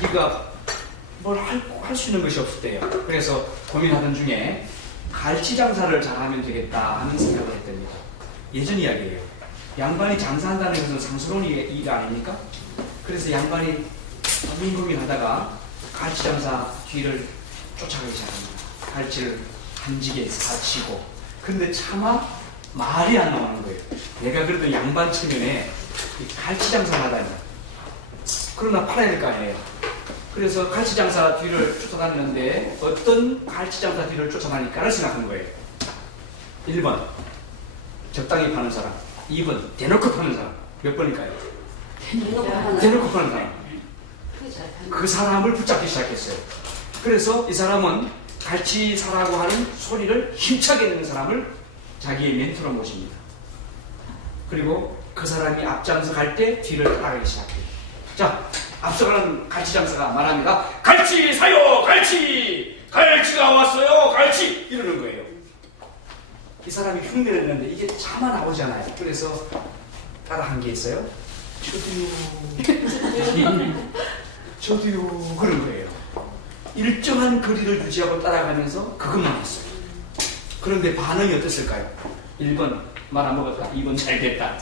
자기가 뭘 할 수 있는 것이 없을 때예요. 그래서 고민하던 중에 갈치 장사를 잘하면 되겠다 하는 생각을 했답니다. 예전 이야기예요. 양반이 장사한다는 것은 상스러운 일 아닙니까? 그래서 양반이 고민하다가 갈치 장사 뒤를 쫓아가기 시작합니다. 갈치를 한지게 사치고. 근데 차마 말이 안 나오는 거예요. 내가 그래도 양반 측면에 갈치 장사를 하다니. 그러나 팔아야 될 거 아니에요. 그래서 갈치 장사 뒤를 쫓아다녔는데 어떤 갈치 장사 뒤를 쫓아다닐까를 생각한 거예요. 1번 적당히 파는 사람, 2번 대놓고 파는 사람. 몇 번일까요? 대놓고 파는 사람. 그 사람을 붙잡기 시작했어요. 그래서 이 사람은 갈치 사라고 하는 소리를 힘차게 내는 사람을 자기의 멘토로 모십니다. 그리고 그 사람이 앞장서 갈 때 뒤를 따라가기 시작해요. 자, 앞서가는 갈치 장사가 말합니다. 갈치 사요! 갈치! 갈치가 왔어요! 갈치! 이러는 거예요. 이 사람이 흉내를 내는데 이게 차마 나오지 않아요. 그래서 따라한 게 있어요. 저도요. 그런 거예요. 일정한 거리를 유지하고 따라가면서 그것만 했어요. 그런데 반응이 어땠을까요? 1번 말 안 먹었다. 2번 잘 됐다.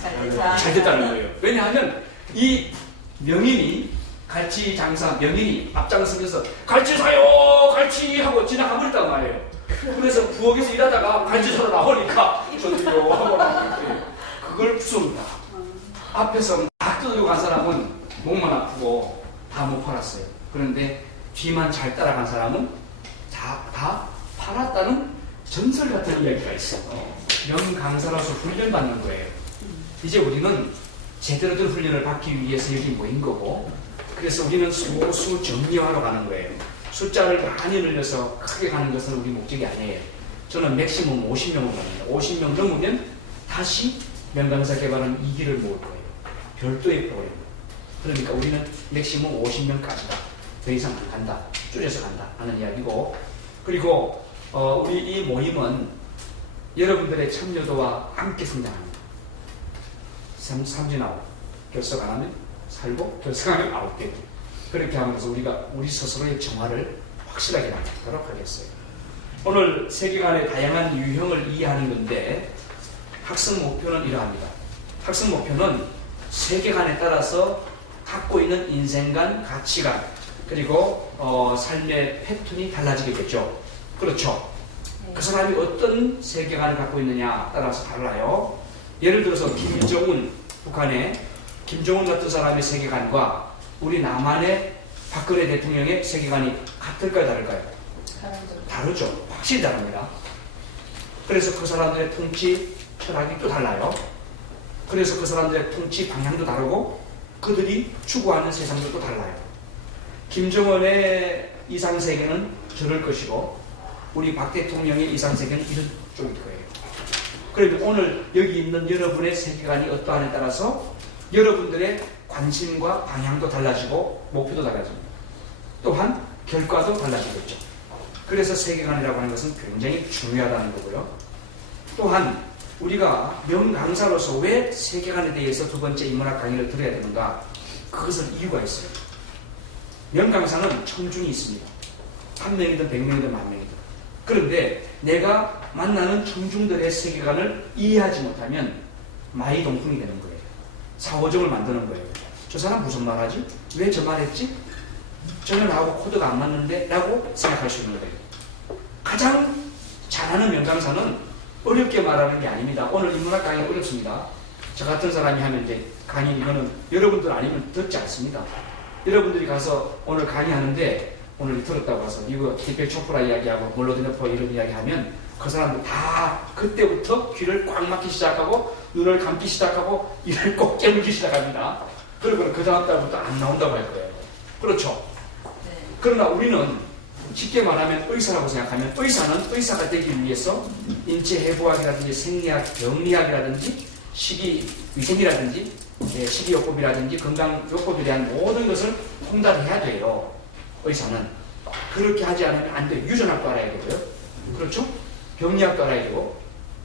잘 됐다는 거예요. 왜냐하면 이 명인이 갈치 장사 명인이 앞장서면서 갈치 사요! 갈치! 하고 지나가 버렸단 말이에요. 그래서 부엌에서 일하다가 갈치 사러 나오니까 저도요 하고 그걸 부숩니다. 앞에서 막 뜯어고 간 사람은 목만 아프고 다 못 팔았어요. 그런데 뒤만 잘 따라간 사람은 다 팔았다는 전설 같은 이야기가 있어요. 명강사로서 훈련받는 거예요. 이제 우리는 제대로 된 훈련을 받기 위해서 여기 모인 거고, 그래서 우리는 소수 정리화로 가는 거예요. 숫자를 많이 늘려서 크게 가는 것은 우리 목적이 아니에요. 저는 맥시멈 50명을 갑니다. 50명 넘으면 다시 명강사 개발은 2기를 모을 거예요. 별도의 프로그램. 그러니까 우리는 맥시멈 50명까지다. 더 이상 안 간다. 줄여서 간다. 하는 이야기고, 그리고 우리 이 모임은 여러분들의 참여도와 함께 성장합니다. 삼진아웃. 결석 안 하면 살고, 결석하면 아웃되고. 그렇게 하면서 우리가 우리 스스로의 정화를 확실하게 나타내도록 하겠어요. 오늘 세계관의 다양한 유형을 이해하는 건데, 학습 목표는 이러합니다. 학습 목표는 세계관에 따라서 갖고 있는 인생관, 가치관, 그리고 삶의 패턴이 달라지겠죠. 그렇죠. 그 사람이 어떤 세계관을 갖고 있느냐 따라서 달라요. 예를 들어서 김정은, 북한의 김정은 같은 사람의 세계관과 우리 남한의 박근혜 대통령의 세계관이 같을까요, 다를까요? 다르죠. 확실히 다릅니다. 그래서 그 사람들의 통치 철학이 또 달라요. 그래서 그 사람들의 통치 방향도 다르고 그들이 추구하는 세상도 또 달라요. 김정은의 이상세계는 저럴 것이고 우리 박 대통령의 이상세계는 이런 쪽일 거예요. 그러면 오늘 여기 있는 여러분의 세계관이 어떠하냐에 따라서 여러분들의 관심과 방향도 달라지고 목표도 달라집니다. 또한 결과도 달라지겠죠. 그래서 세계관이라고 하는 것은 굉장히 중요하다는 거고요. 또한 우리가 명강사로서 왜 세계관에 대해서 두 번째 인문학 강의를 들어야 되는가? 그것은 이유가 있어요. 명강사는 청중이 있습니다. 1명이든 100명이든 10,000명이든. 그런데 내가 만나는 청중들의 세계관을 이해하지 못하면 마이동풍이 되는 거예요. 사오정을 만드는 거예요. 저 사람 무슨 말하지? 왜 저 말했지? 저는 나하고 코드가 안 맞는데? 라고 생각할 수 있는 거예요. 가장 잘하는 명강사는 어렵게 말하는 게 아닙니다. 오늘 인문학 강의 어렵습니다. 저 같은 사람이 하면 이제 강의 이거는 여러분들 아니면 듣지 않습니다. 여러분들이 가서 오늘 강의하는데 오늘 들었다고 해서 이거 디펠 초프라 이야기하고 몰로디너퍼 이런 이야기하면 그 사람들 다 그때부터 귀를 꽉 막기 시작하고 눈을 감기 시작하고 이를 꼭 깨물기 시작합니다. 그리고 그 다음 달부터 안 나온다고 할 거예요. 그렇죠? 네. 그러나 우리는 쉽게 말하면 의사라고 생각하면 의사는 의사가 되기 위해서 인체해부학이라든지 생리학, 병리학이라든지 식이위생이라든지 식이요법이라든지 건강요법에 대한 모든 것을 통달해야 돼요. 의사는. 그렇게 하지 않으면 안 돼요. 유전학도 알아야 되고요. 그렇죠? 병리학도 알아야 되고.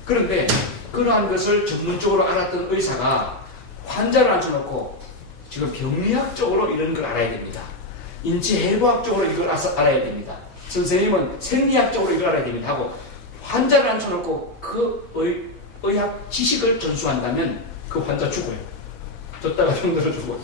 그런데 그러한 것을 전문적으로 알았던 의사가 환자를 앉혀놓고 지금 병리학적으로 이런 걸 알아야 됩니다. 인체해부학적으로 이걸 알아야 됩니다. 선생님은 생리학적으로 이걸 알아야 됩니다. 하고 환자를 앉혀놓고 그 의학 지식을 전수한다면 그 환자 죽어요. 줬다가 병들어 죽어요.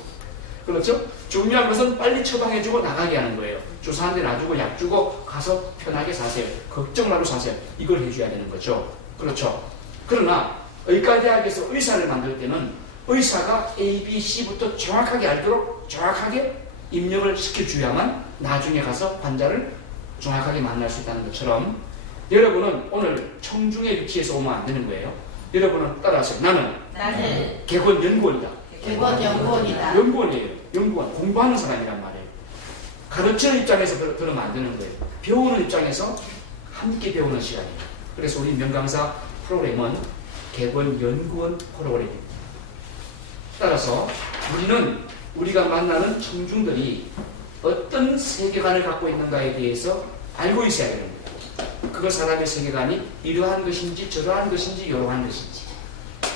그렇죠? 중요한 것은 빨리 처방해주고 나가게 하는 거예요. 주사 한 대 놔주고 약 주고 가서 편하게 사세요. 걱정 말고 사세요. 이걸 해줘야 되는 거죠. 그렇죠? 그러나 의과대학에서 의사를 만들 때는 의사가 A, B, C부터 정확하게 알도록 정확하게 입력을 시켜줘야만 나중에 가서 환자를 정확하게 만날 수 있다는 것처럼 여러분은 오늘 청중의 위치에서 오면 안 되는 거예요. 여러분은 따라하세요. 나는 객원 연구원이다. 객원 연구원이다. 연구원이에요. 연구원. 공부하는 사람이란 말이에요. 가르치는 입장에서 그러면 안 되는 거예요. 배우는 입장에서 함께 배우는 시간이에요. 그래서 우리 명강사 프로그램은 객원 연구원 프로그램입니다. 따라서 우리는 우리가 만나는 청중들이 어떤 세계관을 갖고 있는가에 대해서 알고 있어야 됩니다. 그 사람의 세계관이 이러한 것인지 저러한 것인지 이러한 것인지.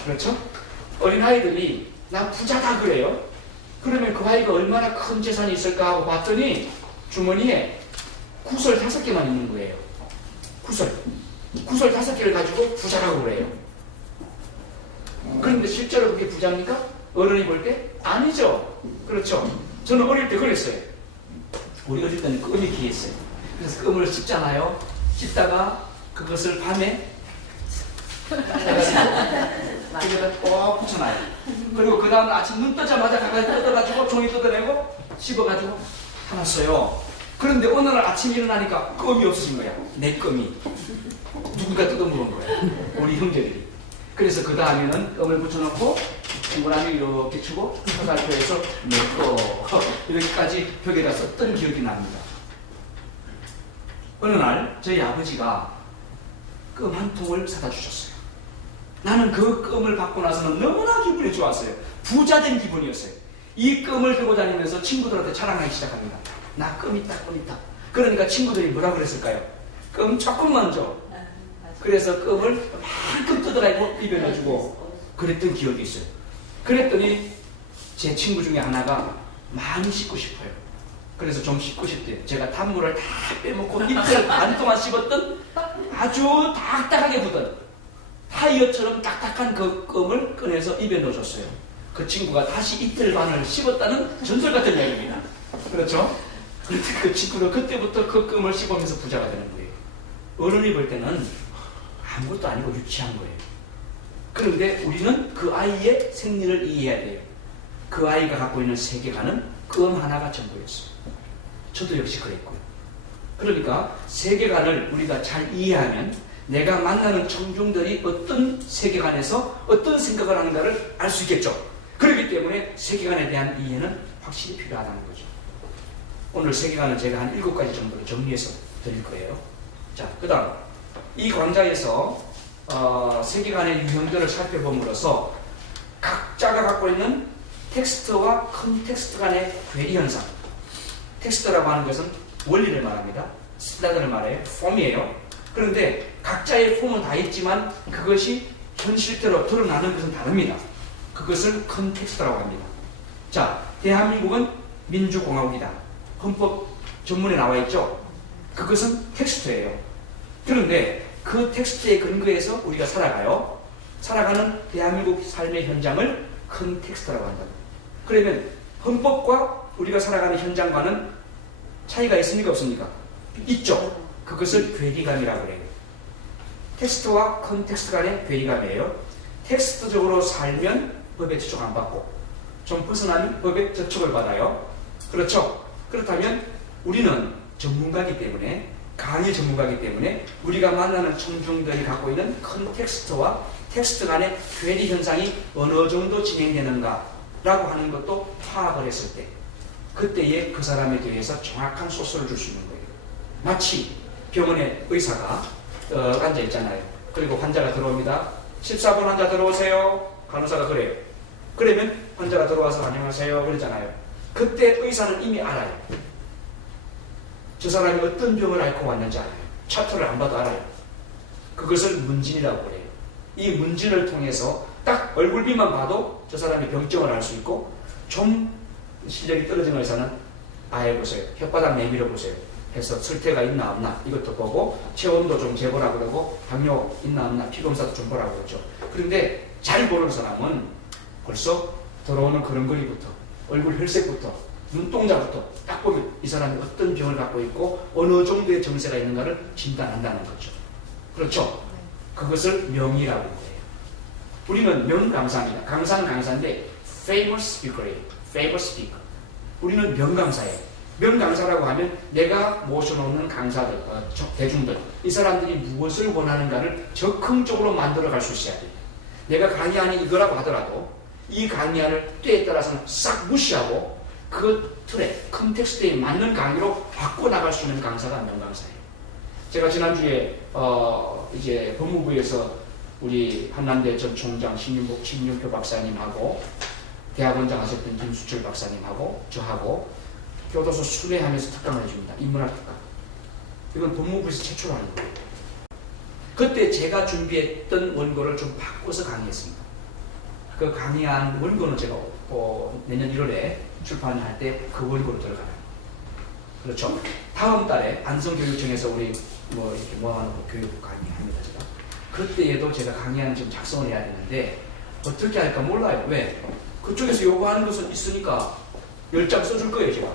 그렇죠? 어린아이들이 나 부자다 그래요. 그러면 그 아이가 얼마나 큰 재산이 있을까 하고 봤더니 주머니에 구설 5개만 있는 거예요. 구설 5개를 가지고 부자라고 그래요. 그런데 실제로 그게 부자입니까? 어른이 볼 때? 아니죠. 그렇죠? 저는 어릴 때 그랬어요. 우리 어릴 때는 껌이 귀했어요. 그래서 껌을 씹잖아요. 씹다가 그것을 밤에 여기다 꼭 붙여놔요. 그리고 그 다음 아침 눈 뜨자마자 가까이 뜯어가지고 종이 뜯어내고 씹어가지고 해놨어요. 그런데 어느 날 아침에 일어나니까 껌이 없어진 거야. 내 껌이. 누군가 뜯어먹은 거야. 우리 형제들이. 그래서 그 다음에는 껌을 붙여놓고 동그라미 이렇게 치고 화살표에서 내꺼 이렇게까지 벽에다 썼던 기억이 납니다. 어느 날 저희 아버지가 껌 한 통을 사다 주셨어요. 나는 그 껌을 받고 나서는 너무나 기분이 좋았어요. 부자된 기분이었어요. 이 껌을 들고 다니면서 친구들한테 자랑하기 시작합니다. 나 껌 있다, 껌 있다. 그러니까 친구들이 뭐라 그랬을까요? 껌 조금만 줘. 그래서 껌을 만큼 뜯어가지고 입에 넣어주고 그랬던 기억이 있어요. 그랬더니 제 친구 중에 하나가 많이 씹고 싶어요. 그래서 좀 씹고 싶대요. 제가 단물을 다 빼먹고 이틀 반 동안 씹었던 아주 딱딱하게 굳은 타이어처럼 딱딱한 그 껌을 꺼내서 입에 넣어줬어요. 그 친구가 다시 이틀 반을 씹었다는 전설 같은 이야기입니다. 그렇죠? 그런데 그 친구는 그때부터 그 껌을 씹으면서 부자가 되는 거예요. 어른이 볼 때는 아무것도 아니고 유치한 거예요. 그런데 우리는 그 아이의 생리를 이해해야 돼요. 그 아이가 갖고 있는 세계관은 껌 하나가 전부였어요. 저도 역시 그랬고요. 그러니까 세계관을 우리가 잘 이해하면 내가 만나는 청중들이 어떤 세계관에서 어떤 생각을 하는가를 알 수 있겠죠. 그렇기 때문에 세계관에 대한 이해는 확실히 필요하다는 거죠. 오늘 세계관은 제가 한 7가지 정도로 정리해서 드릴 거예요. 자, 그 다음 이 강좌에서 세계관의 유형들을 살펴봄으로써 각자가 갖고 있는 텍스트와 컨텍스트 간의 괴리 현상. 텍스트라고 하는 것은 원리를 말합니다. 스탠다드를 말해요. 폼이에요. 그런데 각자의 폼은 다 있지만 그것이 현실대로 드러나는 것은 다릅니다. 그것을 컨텍스트라고 합니다. 자, 대한민국은 민주공화국이다. 헌법 전문에 나와 있죠. 그것은 텍스트예요. 그런데 그 텍스트에 근거해서 우리가 살아가요. 살아가는 대한민국 삶의 현장을 컨텍스트라고 한다. 그러면 헌법과 우리가 살아가는 현장과는 차이가 있습니까? 없습니까? 있죠. 그것을 괴리감이라고 해요. 텍스트와 컨텍스트 간의 괴리감이에요. 텍스트적으로 살면 법에 저촉 안 받고 좀 벗어나면 법에 저촉을 받아요. 그렇죠? 그렇다면 우리는 전문가이기 때문에 강의 전문가이기 때문에 우리가 만나는 청중들이 갖고 있는 컨텍스트와 텍스트 간의 괴리 현상이 어느 정도 진행되는가 라고 하는 것도 파악을 했을 때 그때에 그 사람에 대해서 정확한 소스를 줄 수 있는 거예요. 마치 병원에 의사가 앉아 있잖아요. 그리고 환자가 들어옵니다. 14번 환자 들어오세요. 간호사가 그래요. 그러면 환자가 들어와서 안녕하세요 그러잖아요. 그때 의사는 이미 알아요. 저 사람이 어떤 병을 앓고 왔는지 알아요. 차트를 안 봐도 알아요. 그것을 문진이라고 그래요. 이 문진을 통해서 딱 얼굴빛만 봐도 저 사람의 병증을 알 수 있고 좀 실력이 떨어진 의사는 해보세요. 혓바닥 내밀어 보세요. 해서 설태가 있나 없나 이것도 보고 체온도 좀 재보라 그러고 당뇨 있나 없나 피검사도 좀 보라 그러죠. 그런데 잘 보는 사람은 벌써 들어오는 걸음걸이부터 얼굴 혈색부터 눈동자부터 딱 보면 이 사람이 어떤 병을 갖고 있고 어느 정도의 정세가 있는가를 진단한다는 거죠. 그렇죠? 그것을 명의라고 하는 거예요. 우리는 명강사입니다. 강사는 강사인데 famous speaker이에요. famous speaker. 우리는 명강사예요. 명강사라고 하면 내가 모셔놓는 강사들, 대중들, 이 사람들이 무엇을 원하는가를 적극적으로 만들어갈 수 있어야 돼요. 내가 강의하는 이거라고 하더라도 이 강의하는 때에 따라서는 싹 무시하고 그 틀에, 컨텍스트에 맞는 강의로 바꿔나갈 수 있는 강사가 명강사예요. 제가 지난주에 이제 법무부에서 우리 한남대 전 총장 신윤표 박사님하고 대학원장 하셨던 김수철 박사님하고 저하고 교도소 순회하면서 특강을 해줍니다. 인문학 특강. 이건 법무부에서 최초로 하는 거예요. 그때 제가 준비했던 원고를 좀 바꿔서 강의했습니다. 그 강의한 원고는 제가 내년 1월에 출판할 때 그 원고로 들어가요. 그렇죠? 다음 달에 안성교육청에서 우리 이렇게 모아놓고 교육 강의합니다. 제가. 그때에도 제가 강의안을 좀 작성을 해야 되는데 어떻게 할까 몰라요. 왜? 그쪽에서 요구하는 것은 있으니까 10장 써줄 거예요, 제가.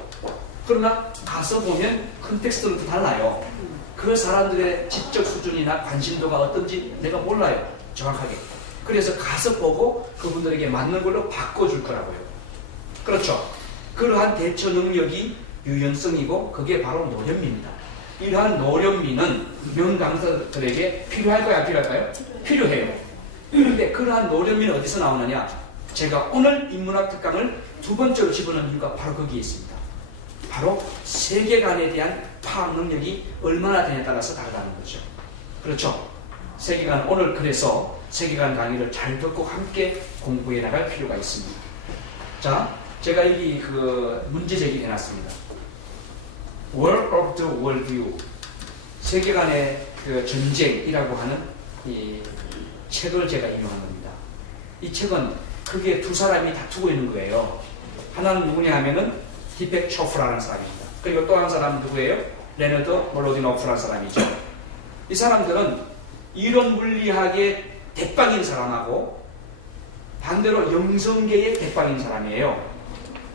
그러나 가서 보면 컨텍스트는 또 달라요. 그 사람들의 지적 수준이나 관심도가 어떤지 내가 몰라요, 정확하게. 그래서 가서 보고 그분들에게 맞는 걸로 바꿔줄 거라고요. 그렇죠? 그러한 대처 능력이 유연성이고 그게 바로 노련미입니다. 이러한 노련미는 명강사들에게 필요할까요? 안 필요할까요? 필요해요. 그런데 그러한 노련미는 어디서 나오느냐? 제가 오늘 인문학 특강을 두 번째로 집어넣은 이유가 바로 거기에 있습니다. 바로 세계관에 대한 파악 능력이 얼마나 되냐에 따라서 다르다는 거죠. 그렇죠? 세계관, 오늘 그래서 세계관 강의를 잘 듣고 함께 공부해 나갈 필요가 있습니다. 자, 제가 여기 문제 제기를 해놨습니다. World of the Worldview, 세계관의 전쟁이라고 하는 이 책을 제가 인용한 겁니다. 이 책은 크게 두 사람이 다투고 있는 거예요. 하나는 누구냐 하면은 디펙 초프라는 사람입니다. 그리고 또 한 사람은 누구예요? 레너드 몰로디노프라는 사람이죠. 이 사람들은 이론 물리학의 대빵인 사람하고 반대로 영성계의 대빵인 사람이에요.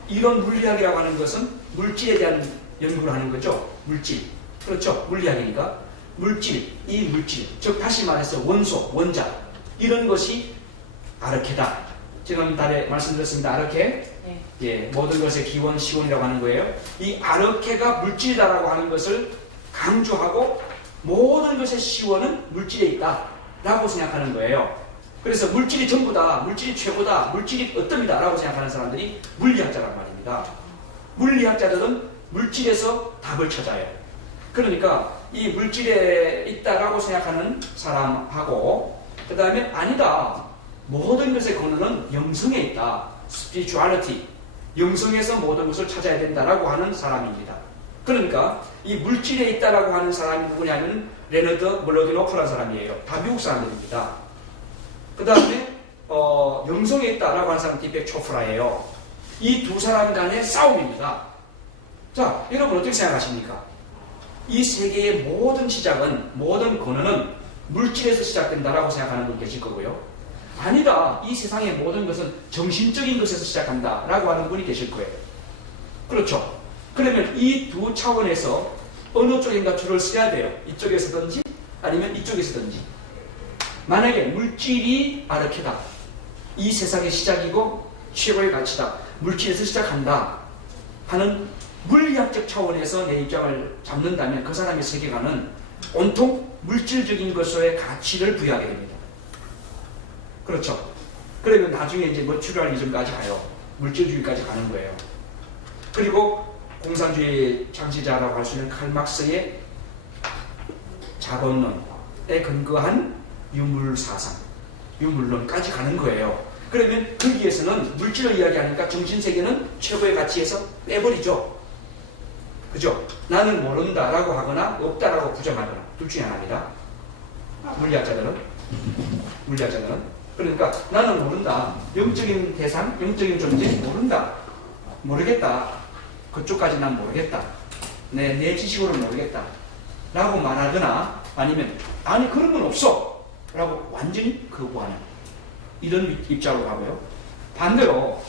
이론 물리학이라고 하는 것은 물질에 대한 연구를 하는 거죠. 물질. 그렇죠. 물리학이니까. 물질, 이 물질, 즉 다시 말해서 원소, 원자, 이런 것이 아르케다. 지금 달에 말씀드렸습니다. 아르케. 네. 예, 모든 것의 기원, 시원이라고 하는 거예요. 이 아르케가 물질이다라고 하는 것을 강조하고 모든 것의 시원은 물질에 있다라고 생각하는 거예요. 그래서 물질이 전부다, 물질이 최고다, 물질이 어떻습니다 라고 생각하는 사람들이 물리학자란 말입니다. 물리학자들은 물질에서 답을 찾아요. 그러니까 이 물질에 있다라고 생각하는 사람하고 그 다음에 아니다, 모든 것의 근원은 영성에 있다, spirituality, 영성에서 모든 것을 찾아야 된다라고 하는 사람입니다. 그러니까 이 물질에 있다라고 하는 사람이 누구냐면 레너드 몰로디노프라는 사람이에요. 다 미국 사람들입니다. 그 다음에 영성에 있다라고 하는 사람은 디펙 초프라예요. 이 두 사람 간의 싸움입니다. 자, 여러분 어떻게 생각하십니까? 이 세계의 모든 시작은, 모든 근원은 물질에서 시작된다라고 생각하는 분 계실 거고요. 아니다, 이 세상의 모든 것은 정신적인 것에서 시작한다라고 하는 분이 계실 거예요. 그렇죠? 그러면 이 두 차원에서 어느 쪽인가 줄을 서야 돼요. 이쪽에서든지 아니면 이쪽에서든지. 만약에 물질이 아르케다, 이 세상의 시작이고 최고의 가치다, 물질에서 시작한다 하는 물리학적 차원에서 내 입장을 잡는다면 그 사람의 세계관은 온통 물질적인 것의 가치를 부여하게 됩니다. 그렇죠? 그러면 나중에 이제 머추리얼리즘까지 가요. 물질주의까지 가는 거예요. 그리고 공산주의 창시자라고 할 수 있는 칼 막스의 자본론에 근거한 유물사상, 유물론까지 가는 거예요. 그러면 거기에서는 물질을 이야기하니까 정신세계는 최고의 가치에서 빼버리죠. 그죠? 나는 모른다라고 하거나 없다라고 부정하거나 둘 중에 하나입니다. 물리학자들은. 그러니까 나는 모른다. 영적인 대상, 영적인 존재 모른다. 모르겠다. 그쪽까지 난 모르겠다. 내 지식으로는 모르겠다. 라고 말하거나 아니면 아니 그런 건 없어. 라고 완전히 거부하는 이런 입장으로 가고요. 반대로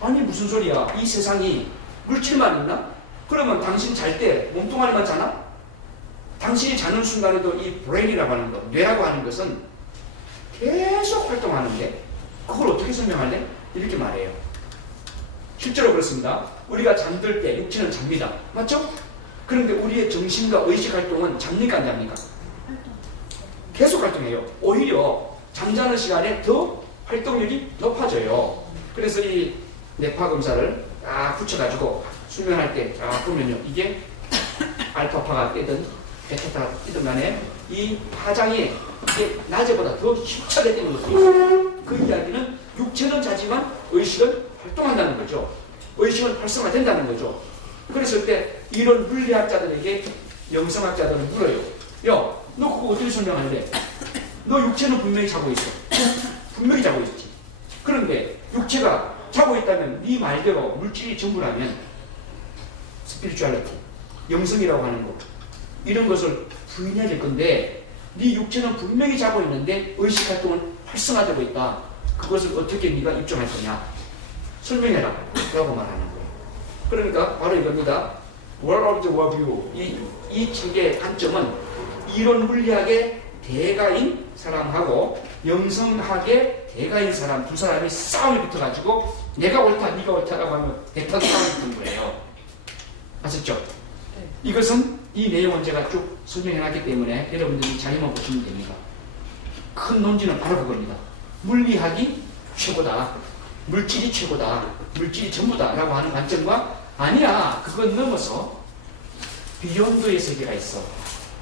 아니 무슨 소리야. 이 세상이 물질만 있나? 그러면 당신 잘 때 몸뚱아리만 자나? 당신이 자는 순간에도 이 브레인이라고 하는 것, 뇌라고 하는 것은 계속 활동하는데 그걸 어떻게 설명할래? 이렇게 말해요. 실제로 그렇습니다. 우리가 잠들 때 육체는 잡니다. 맞죠? 그런데 우리의 정신과 의식 활동은 잡니까 안 잡니까? 계속 활동해요. 오히려 잠자는 시간에 더 활동력이 높아져요. 그래서 이 뇌파 검사를 딱 붙여가지고 수면할 때 딱 보면요. 이게 알파파가 뜨든 베타가 뜨든 간에 이 파장이 이게 낮에보다 더 힘차게 뜨는 것도 있어요. 그 이야기는 육체는 자지만 의식은 활동한다는 거죠. 의식은 활성화된다는 거죠. 그랬을 때 이런 물리학자들에게 영성학자들은 물어요. 야, 너 그거 어떻게 설명할래? 너 육체는 분명히 자고 있어. 분명히 자고 있지. 그런데 육체가 자고 있다면 네 말대로 물질이 전부라면 스피리추얼리티, 영성이라고 하는 것 이런 것을 부인해야 될 건데 네 육체는 분명히 자고 있는데 의식 활동은 활성화되고 있다. 그것을 어떻게 네가 입증할 거냐? 설명해라. 라고 말하는 거예요. 그러니까 바로 이겁니다. World of the Worldview. 이 책의 관점은 이론 물리학의 대가인 사람하고 영성학의 대가인 사람 두 사람이 싸움이 붙어가지고 내가 옳다, 네가 옳다라고 하면 대판 싸움이 붙은 거예요. 아셨죠? 이것은 이 내용은 제가 쭉 설명해놨기 때문에 여러분들이 자료만 보시면 됩니다. 큰 논지는 바로 그겁니다. 물리학이 최고다. 물질이 최고다. 물질이 전부다. 라고 하는 관점과 아니야. 그건 넘어서 비욘드의 세계가 있어.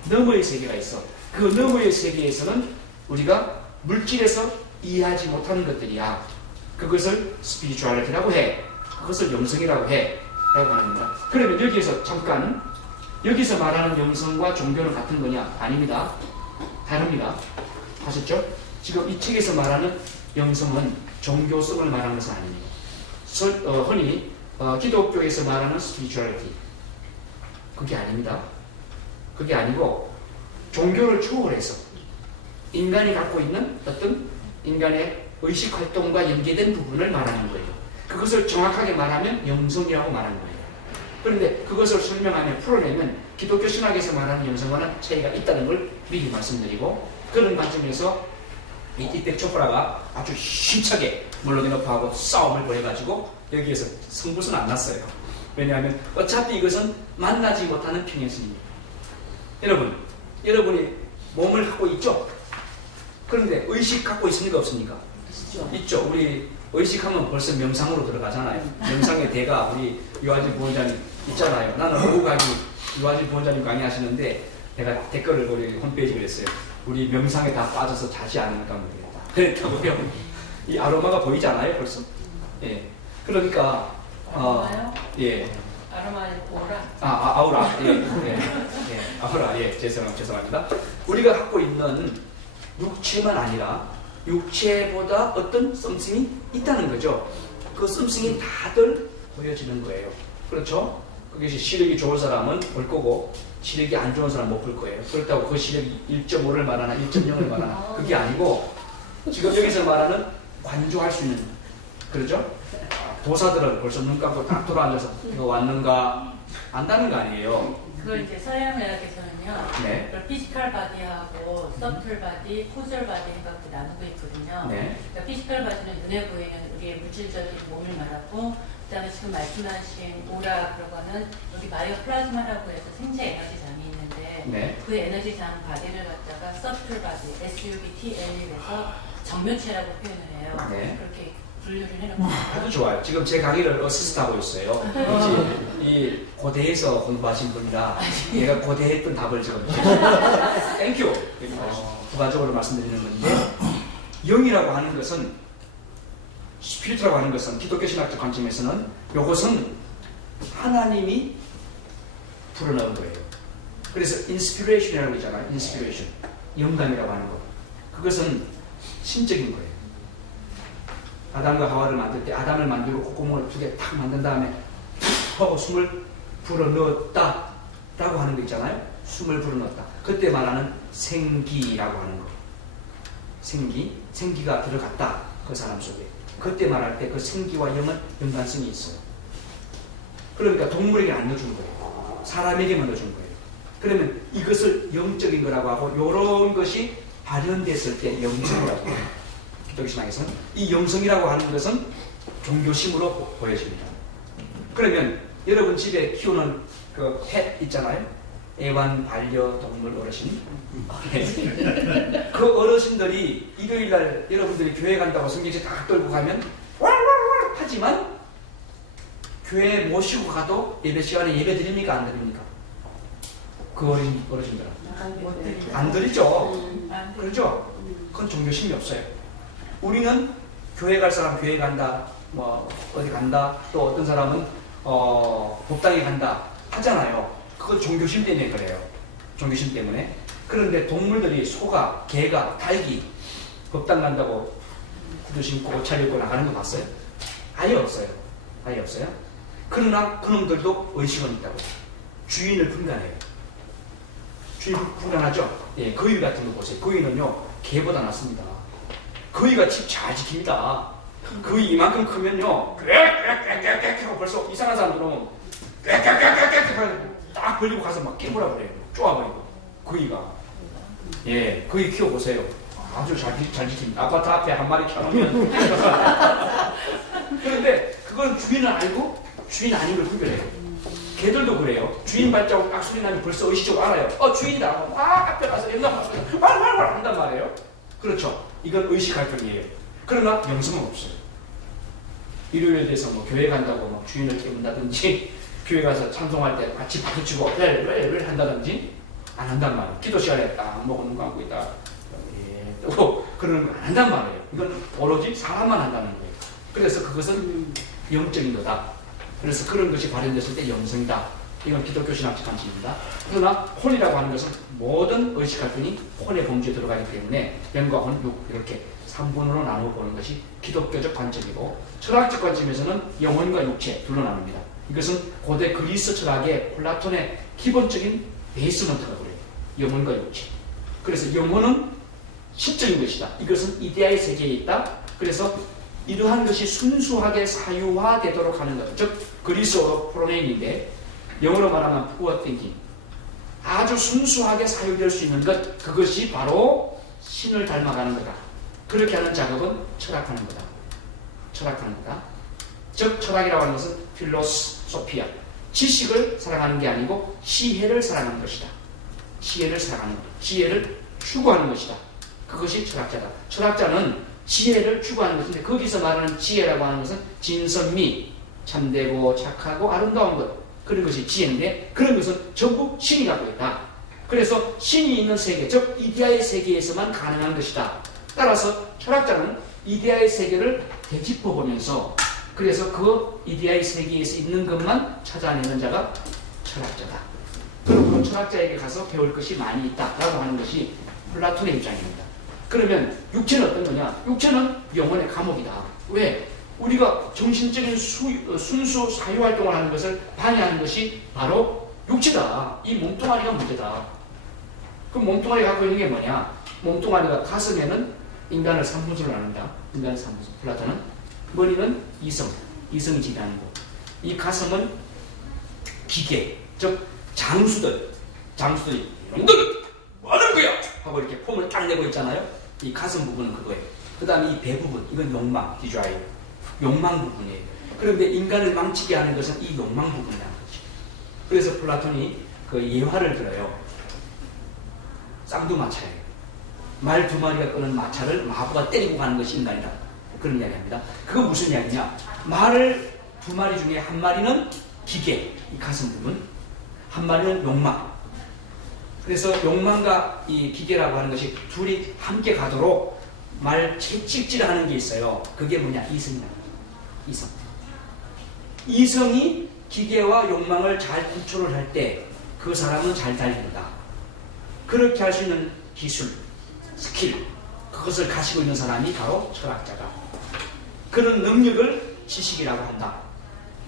너머의 세계가 있어. 그 너머의 세계에서는 우리가 물질에서 이해하지 못하는 것들이야. 그것을 스피리추얼리티라고 해. 그것을 영성이라고 해. 라고 하는 겁니다. 그러면 여기에서 잠깐 여기서 말하는 영성과 종교는 같은 거냐? 아닙니다. 다릅니다. 아셨죠? 지금 이 책에서 말하는 영성은 종교성을 말하는 것은 아닙니다. 흔히 기독교에서 말하는 스피리추얼리티 그게 아닙니다. 그게 아니고 종교를 초월해서 인간이 갖고 있는 어떤 인간의 의식활동과 연계된 부분을 말하는 거예요. 그것을 정확하게 말하면 영성이라고 말하는 거예요. 그런데 그것을 설명하면 풀어내면 기독교 신학에서 말하는 영성과는 차이가 있다는 걸 미리 말씀드리고 그런 관점에서 이 디텍 초프라가 아주 힘차게 물러내놓고 싸움을 벌여가지고 여기에서 성불은 안 났어요. 왜냐하면 어차피 이것은 만나지 못하는 평행선입니다. 여러분이 몸을 갖고 있죠? 그런데 의식 갖고 있습니까? 없습니까? 있죠. 우리 의식하면 벌써 명상으로 들어가잖아요. 명상의 대가 우리 유아진 부원장님 있잖아요. 나는 오후 강의 유아진 부원장님 강의하시는데 내가 댓글을 우리 홈페이지에 그랬어요. 우리 명상에 다 빠져서 자지 않을까 모르겠다. 그랬다고요. 이 아로마가 보이잖아요, 벌써. 예. 그러니까 예. 아로마의 오라. 아우라. 예. 아우라. 예. 죄송합니다. 우리가 갖고 있는 육체만 아니라 육체보다 어떤 썸씽이 있다는 거죠. 그 썸씽이 다들 보여지는 거예요. 그렇죠? 그것이 시력이 좋은 사람은 볼 거고 시력이 안 좋은 사람은 못 볼 거예요. 그렇다고 그 시력이 1.5를 말하나 1.0을 말하나 그게 아니고 지금 여기서 말하는 관조할 수 있는 그렇죠? 도사들은 벌써 눈 감고 딱 돌아앉아서 이거 왔는가 안다는 거 아니에요. 그걸 이제 서양의학에서는요. 네. 그걸 피지컬 바디하고 서틀 바디, 코절 바디 해갖고 나누고 있거든요. 네. 그러니까 피지컬 바디는 눈에 보이는 우리의 물질적인 몸을 말하고 그다음에 지금 말씀하신 오라 그러고는 여기 마이어 플라즈마라고 해서 생체 에너지장이 있는데 네. 그 에너지장 바디를 갖다가 서틀 바디, SUBTL에서 정면체라고 표현을 해요. 네. 그렇게 분류를 해놓고 아주 좋아요. 지금 제 강의를 어시스트하고 있어요. 이 고대에서 공부하신 분이라 얘가 고대에 했던 답을 지금 땡큐 부가적으로 말씀드리는 건데 영이라고 하는 것은 스피리트라고 하는 것은 기독교 신학적 관점에서는 이것은 하나님이 불어넣은 거예요. 그래서 인스피레이션이라고 있잖아요. 인스피레이션 영감이라고 하는 것 그것은 신적인 거예요. 아담과 하와를 만들 때 아담을 만들고 콧구멍을 두 개 탁 만든 다음에 하고 숨을 불어넣었다 라고 하는 거 있잖아요. 숨을 불어넣었다. 그때 말하는 생기라고 하는 거. 생기가 들어갔다. 그 사람 속에. 그때 말할 때 그 생기와 영은 연관성이 있어요. 그러니까 동물에게 안 넣어준 거예요. 사람에게만 넣어준 거예요. 그러면 이것을 영적인 거라고 하고, 이런 것이 발현됐을 때 영성이라고 해요. 기독신앙에서는 이 영성이라고 하는 것은 종교심으로 보여집니다. 그러면 여러분 집에 키우는 그 펫 있잖아요. 애완 반려동물 어르신. 그 어르신들이 일요일날 여러분들이 교회 간다고 성경책 다 끌고 가면 왈왈왈 하지만 교회 모시고 가도 예배 시간에 예배 드립니까? 안 드립니까? 그 어르신들은 안 드리죠. 그렇죠? 그건 종교심이 없어요. 우리는 교회 갈 사람 교회 간다, 뭐 어디 간다, 또 어떤 사람은 법당에 간다 하잖아요. 그건 종교심 때문에 그래요. 종교심 때문에. 그런데 동물들이 소가, 개가, 닭이 법당 간다고 구두 신고 옷 차려입고 나가는 거 봤어요? 아예 없어요. 아예 없어요. 그러나 그놈들도 의식은 있다고. 주인을 분간해요. 주인 분간하죠? 예, 거위 같은 거 보세요. 거위는요, 개보다 낫습니다. 거위가 집 잘 지킵니다. 거위 이만큼 크면요, 꽥꽥꽥꽥 하고 벌써 이상한 사람들은 꽥꽥꽥꽥 딱 벌리고 가서 막 깨물어 버려요. 쪼아버리고. 거위가. 예, 거위 키워보세요. 아주 잘 지킵니다. 아파트 앞에 한 마리 켜놓으면. 그런데 그건 주인을 알고 주인 아닌 걸 구별해요. 개들도 그래요. 주인 발자국 딱 소리 나면 벌써 의식적으로 알아요. 주인이다. 앞에 가서 영감 봤어요. 왈왈왈 한단 말이에요. 그렇죠. 이건 의식할 뿐이에요. 그러나 영성은 없어요. 일요일에 대해서 뭐 교회 간다고 막 주인을 깨문다든지, 교회 가서 찬송할 때 같이 박수치고 왜 한다든지 안 한단 말이에요. 기도 시간에 딱 먹고 눈 감고 있다. 또 그러는 거 안 한단 말이에요. 이건 오로지 사람만 한다는 거예요. 그래서 그것은 영적인 거다. 그래서 그런 것이 발현됐을 때 영성이다. 이건 기독교 신학적 관점입니다. 그러나 혼이라고 하는 것은 모든 의식할 뿐이 혼의 범주에 들어가기 때문에 영과 혼, 육 이렇게 3분으로 나누어 보는 것이 기독교적 관점이고, 철학적 관점에서는 영혼과 육체 둘로 나눕니다. 이것은 고대 그리스 철학의 플라톤의 기본적인 베이스먼트라고 그래요. 영혼과 육체. 그래서 영혼은 시적인 것이다. 이것은 이데아의 세계에 있다. 그래서 이러한 것이 순수하게 사유화되도록 하는 것. 즉 그리스어로 프로네인인데 영어로 말하면 pure thinking. 아주 순수하게 사유될 수 있는 것. 그것이 바로 신을 닮아가는 거다. 그렇게 하는 작업은 철학하는 거다. 철학하는 거다. 즉 철학이라고 하는 것은 필로소피아. 지식을 사랑하는 게 아니고 지혜를 사랑하는 것이다. 지혜를 사랑하는 것. 지혜를 추구하는 것이다. 그것이 철학자다. 철학자는 지혜를 추구하는 것인데, 거기서 말하는 지혜라고 하는 것은 진선미, 참되고 착하고 아름다운 것, 그런 것이 지혜인데, 그런 것은 전부 신이 갖고 있다. 그래서 신이 있는 세계, 즉 이데아의 세계에서만 가능한 것이다. 따라서 철학자는 이데아의 세계를 되짚어보면서, 그래서 그 이데아의 세계에서 있는 것만 찾아내는 자가 철학자다. 그리고 철학자에게 가서 배울 것이 많이 있다라고 하는 것이 플라톤의 입장입니다. 그러면 육체는 어떤 거냐? 육체는 영혼의 감옥이다. 왜? 우리가 정신적인 순수 사유활동을 하는 것을 방해하는 것이 바로 육체다. 이 몸뚱아리가 문제다. 그럼 몸뚱아리가 갖고 있는 게 뭐냐? 몸뚱아리가 가슴에는 인간을 3분수로 나눈다. 인간을 3분수. 플라톤은 머리는 이성이 지배하는 거. 이 가슴은 기계, 즉 장수들이 이놈들 뭐 하는 거야? 하고 이렇게 폼을 딱 내고 있잖아요. 이 가슴 부분은 그거예요. 그 다음에 이 배 부분, 이건 욕망, 디자이어. 욕망 부분이에요. 그런데 인간을 망치게 하는 것은 이 욕망 부분이라는 거죠. 그래서 플라톤이 그 예화를 들어요. 쌍두마차예요. 말 두 마리가 끄는 마차를 마부가 때리고 가는 것이 인간이다. 그런 이야기합니다. 그건 무슨 이야기냐? 말을 두 마리 중에 한 마리는 기계, 이 가슴 부분, 한 마리는 욕망. 그래서 욕망과 이 기계라고 하는 것이 둘이 함께 가도록 말 채찍질하는 게 있어요. 그게 뭐냐? 이성이다. 이성. 이성이 기계와 욕망을 잘 컨트롤 할 때 그 사람은 잘 달린다. 그렇게 할 수 있는 기술, 스킬, 그것을 가지고 있는 사람이 바로 철학자다. 그런 능력을 지식이라고 한다.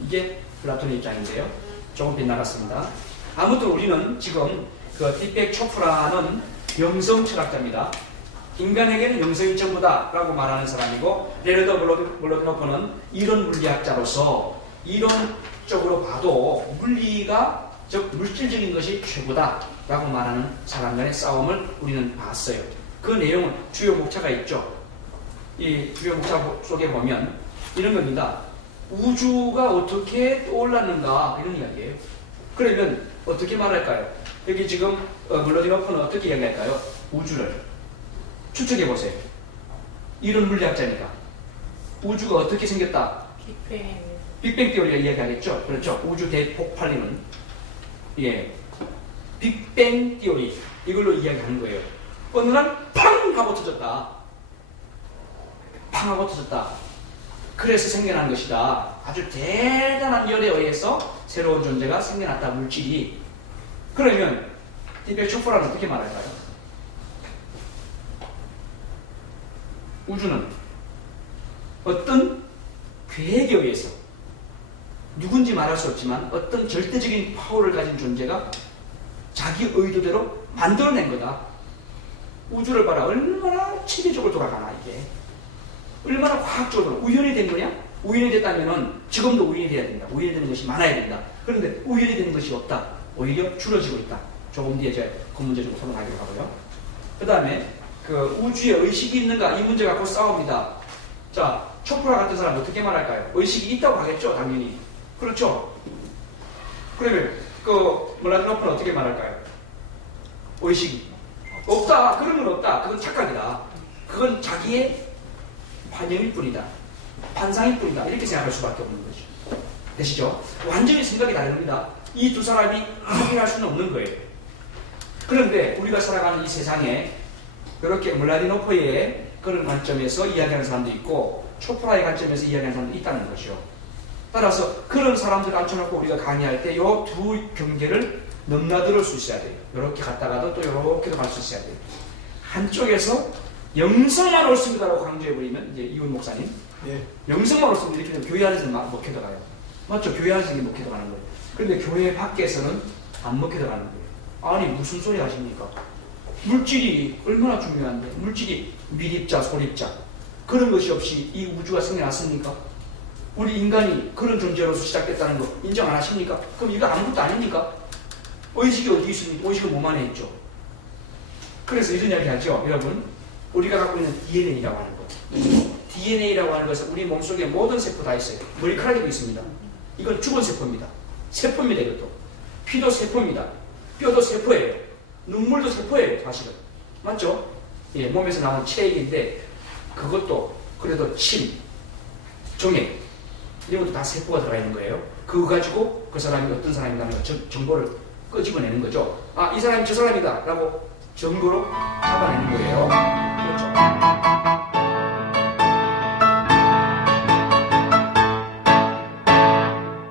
이게 플라톤의 입장인데요. 조금 빗나갔습니다. 아무튼 우리는 지금 그 딥백 초프라는 영성 철학자입니다. 인간에게는 영성이 전부다라고 말하는 사람이고, 레너드 블로드노프는 이론 물리학자로서 이론적으로 봐도 물리가, 즉 물질적인 것이 최고다라고 말하는 사람 간의 싸움을 우리는 봤어요. 그 내용은 주요 목차가 있죠. 이 주요 목차 속에 보면 이런 겁니다. 우주가 어떻게 떠올랐는가 이런 이야기예요. 그러면 어떻게 말할까요? 여기 지금 블로드노프는 어떻게 이야기할까요? 우주를 추측해 보세요. 이론 물리학자니까 우주가 어떻게 생겼다? 빅뱅 티오리가 이야기하겠죠. 그렇죠. 우주 대폭발림은 빅뱅 티오리 이걸로 이야기하는 거예요. 어느 날 팡 하고 터졌다. 팡 하고 터졌다. 그래서 생겨난 것이다. 아주 대단한 열에 의해서 새로운 존재가 생겨났다. 물질이. 그러면 딥백 초프라는 어떻게 말할까요? 우주는 어떤 계획에 의해서 누군지 말할 수 없지만 어떤 절대적인 파워를 가진 존재가 자기 의도대로 만들어낸 거다. 우주를 봐라. 얼마나 체계적으로 돌아가나 이게. 얼마나 과학적으로 우연히 된 거냐? 우연히 됐다면 지금도 우연히 돼야 된다. 우연히 되는 것이 많아야 된다. 그런데 우연히 되는 것이 없다. 오히려 줄어지고 있다. 조금 뒤에 제가 그 문제 좀 토론하기로 하고요. 그 다음에 그 우주에 의식이 있는가 이 문제 갖고 싸웁니다. 자, 초프라 같은 사람 어떻게 말할까요? 의식이 있다고 하겠죠, 당연히. 그렇죠. 그러면 그 블라드노프는 어떻게 말할까요? 의식이 없다. 그런 건 없다. 그건 착각이다. 그건 자기의 반영일 뿐이다. 반상일 뿐이다. 이렇게 생각할 수밖에 없는 거죠. 되시죠? 완전히 생각이 다릅니다. 이 두 사람이 합의할 수는 없는 거예요. 그런데 우리가 살아가는 이 세상에 그렇게 블라디노프의 그런 관점에서 이야기하는 사람도 있고 초프라의 관점에서 이야기하는 사람도 있다는 거죠. 따라서 그런 사람들 앉혀놓고 우리가 강의할 때 이 두 경계를 넘나들을 수 있어야 돼요. 이렇게 갔다가도 또 이렇게도 갈 수 있어야 돼요. 한쪽에서 영성만 옳습니다라고 강조해버리면 이제 이훈 목사님 영성만 옳습니다 이렇게 되면 교회 안에서는 먹혀도 가요. 맞죠? 교회 안에서는 먹혀도 가는 거예요. 그런데 교회 밖에서는 안 먹혀도 가는 거예요. 아니 무슨 소리 하십니까? 물질이 얼마나 중요한데 물질이 미립자 소립자 그런 것이 없이 이 우주가 생겨났습니까? 우리 인간이 그런 존재로서 시작됐다는 거 인정 안 하십니까? 그럼 이거 아무것도 아닙니까? 의식이 어디 있습니까? 의식은 몸 안에 있죠. 그래서 이런 이야기 하죠. 여러분 우리가 갖고 있는 DNA라고 하는 거 DNA라고 하는 것은 우리 몸속에 모든 세포 다 있어요. 머리카락에도 있습니다. 이건 죽은 세포입니다. 세포입니다. 이것도 피도 세포입니다. 뼈도 세포예요. 눈물도 세포예요. 사실은 맞죠? 예, 몸에서 나오는 체액인데 그것도 그래도 침, 정액 이런 것도 다 세포가 들어가 있는 거예요. 그거 가지고 그 사람이 어떤 사람이라는 정보를 끄집어내는 거죠. 아, 이 사람이 저 사람이다 라고 정보로 잡아내는 거예요. 그렇죠.